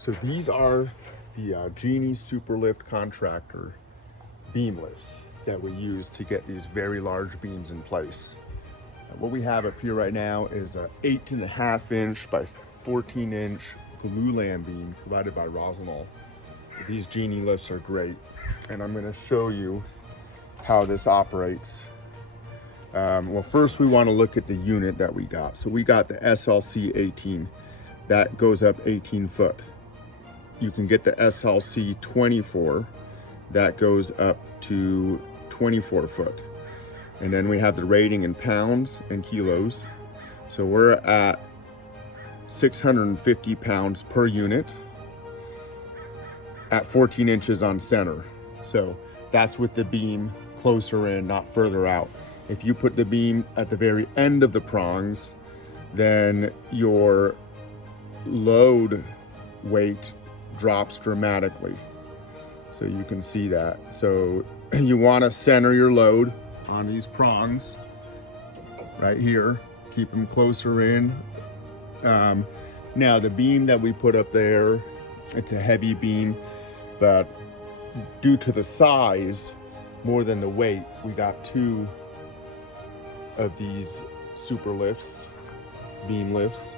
So these are the Genie Superlift Contractor beam lifts that we use to get these very large beams in place. What we have up here right now is an 8.5 inch by 14 inch glulam beam provided by Rosinol. These Genie lifts are great, and I'm going to show you how this operates. Well, first we want to look at the unit that we got. So we got the SLC 18 that goes up 18 foot. You can get the SLC 24 that goes up to 24 foot. And then we have the rating in pounds and kilos. So we're at 650 pounds per unit at 14 inches on center. So that's with the beam closer in, not further out. If you put the beam at the very end of the prongs, then your load weight drops dramatically. So you can see that. So you want to center your load on these prongs right here. Keep them closer in. Now the beam that we put up there, it's a heavy beam, but due to the size more than the weight, we got two of these super lifts, beam lifts,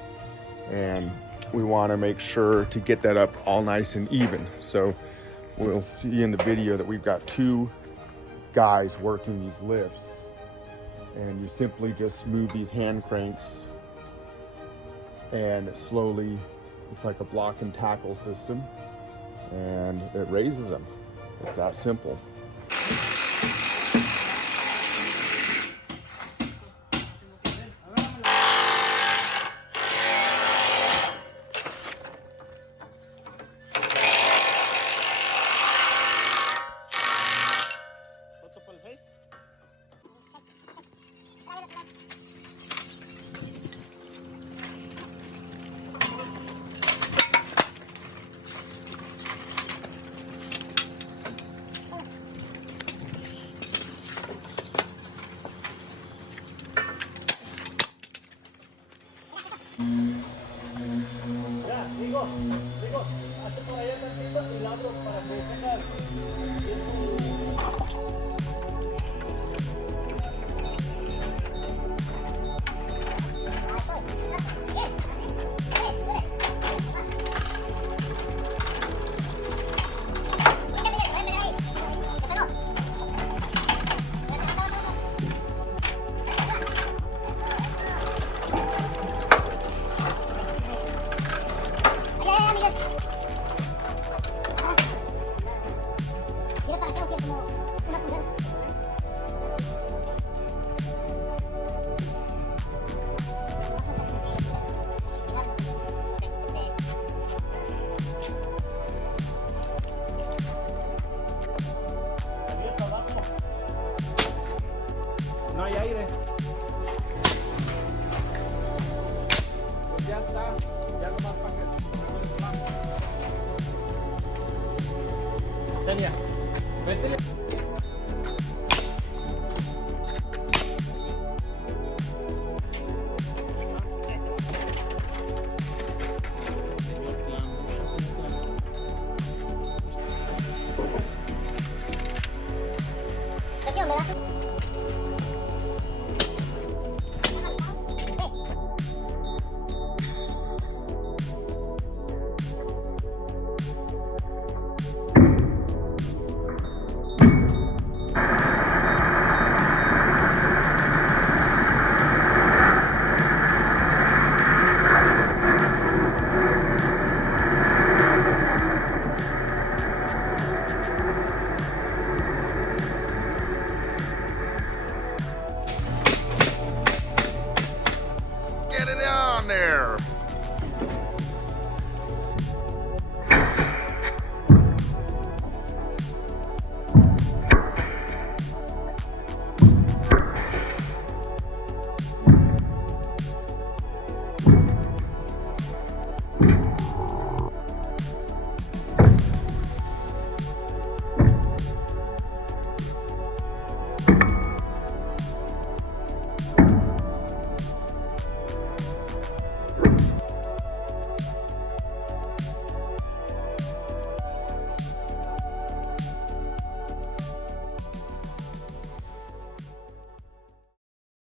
and we want to make sure to get that up all nice and even. So we'll see in the video that we've got two guys working these lifts, and you simply just move these hand cranks and slowly, it's like a block and tackle system, and it raises them. It's that simple. Hazte por allá tantito y la abro para que tengas no hay aire. Pues ya está, ya nomás para que Tania, métele.